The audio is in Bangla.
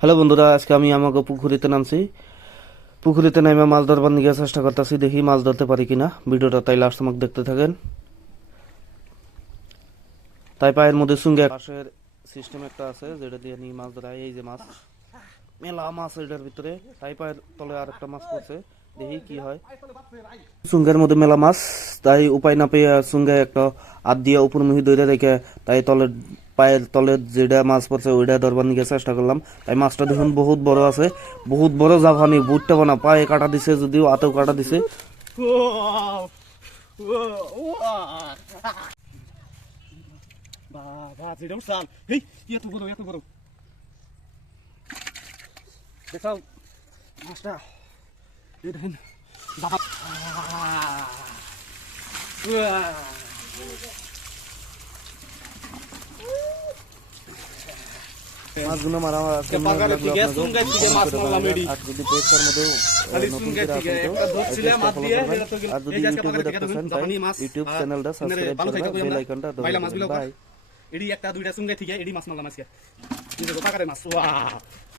হ্যালো বন্ধুরা, আজকে আমি আমাকে পুকুরিতে নামছি। পুকুরিতে নামে মাছ ধরবার নিয়ে চেষ্টা করতেছি, দেখি মাছ ধরতে পারি কিনা। ভিডিওটা তাই লাস্ট আমাকে দেখতে থাকেন। তাই পায়ের মধ্যে সঙ্গে পাশের সিস্টেম একটা আছে, যেটা দিয়ে নিয়ে মাছ ধরা এই যে মাছ, মেলা মাছ এটার ভিতরে। তাই পায়ের তলে আর একটা মাছ পড়ছে। দেখি কি হয়। সুঙ্গের মধ্যে মেলা মাছ তাই উপায় না পেয়ে সুঙ্গে একটা হাত দিয়ে উপর মুহি দইরে রেখে তাই তলের পায়ের তলে যেটা মাছ পড়ছে ওইটা ধরবার নিয়ে চেষ্টা করলাম। তাই মাছটা দেখুন বহুত বড় আছে বহুত বড় জাভানি বুটটা বানা পায়ে কাটা দিছে যদিও হাতেও কাটা দিছে। বাবা যেটা উঠছাল হেই এত বড় এত বড়। দেখাও মাছটা। এই দেখেন বাবা মাছগুলো মারা আমার আজকে মনে পাকারের লাগল থেকে, আপনাদের। সুঙ্গার মাছ মারলাম এডি। আর যদি পেজটার মধ্যেও নতুন করে আসেন তো, একটা পেজটা দিয়ে, এটা তো এই যে ইউটিউবে দেখতেছেন তাই ইউটিউব চ্যানেলটা সাবস্ক্রাইব ভালো বেল। আইকনটা বাইলা মাছগুলো এডি একটা দুইটা সুঙ্গাই থেকে এডি মাছ মারলাম আজকে এই দেখো পাকারের মাছ ওয়া